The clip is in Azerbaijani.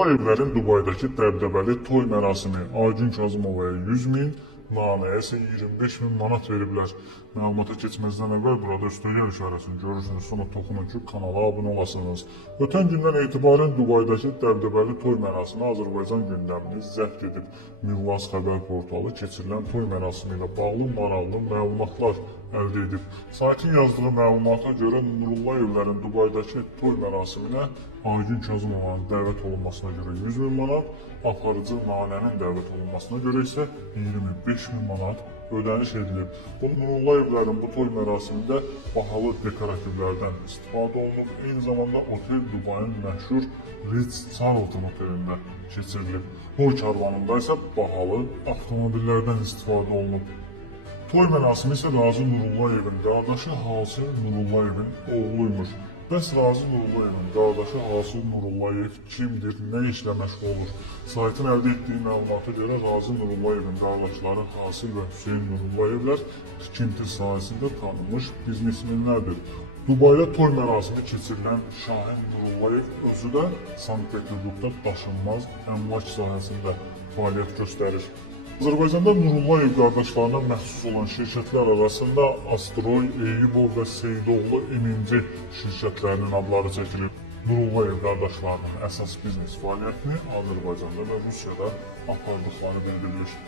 Nurullayevlərin Dubaydakı dəbdəbəli toy mərasimi Aygün Kazımovaya 100 min, Nanəyə isə 25 min manat veriblər. Məlumata keçməzdən əvvəl burada üstəgəl işarəsini görürsünüz, sonra toxunun ki, kanala abunə olasınız. Ötən gündən etibarən Dubaydakı dəbdəbəli toy mərasimi Azərbaycan gündəmini zəbt edib. Millaz xəbər portalı keçirilən toy mərasimi ilə bağlı maraqlı məlumatlar əldə edib. Saytın yazdığı məlumata görə Nurullayevlərin Dubaydakı toy mərasiminə Aygün Kazımovanın dəvət olunmasına görə 100 min manat, aparıcı Nanənin dəvət olunmasına görə isə 25 min manat ödəniş edilib. Bu Nurullayevlərin bu toy mərasimində bahalı dekorativlərdən istifadə olunub. Eyni zamanda otel Dubayın məşhur Ritz-Carlton otelində keçirilib. Toy karvanında isə bahalı avtomobillərdən istifadə olunub. Toy mərasimi isə Razi Nurullayevin qardaşı Hasil Nurullayevin oğluymuş. Bəs Razi Nurullayevin qardaşı Hasil Nurullayev kimdir, nə işlə məşğul olur? Saytın əldə etdiyi məlumata görə Razi Nurullayevin qardaşları Hasil və Hüseyin Nurullayevlər tikinti sahəsində tanınmış biznesmenlərdir. Dubayda toy mərasimi keçirilən Şahin Nurullayev özü də Sankt-Peterburqda daşınmaz əmlak sahəsində fəaliyyət göstərir. Azərbaycanda Nurullayev qardaşlarına məxsus olan şirkətlər arasında Astroy, Eyübov və Seyidoğlu MMC şirkətlərinin adları çəkilir. Nurullayev qardaşlarının əsas biznes fəaliyyətini Azərbaycanda və Rusiyada apardıqları bildirilir.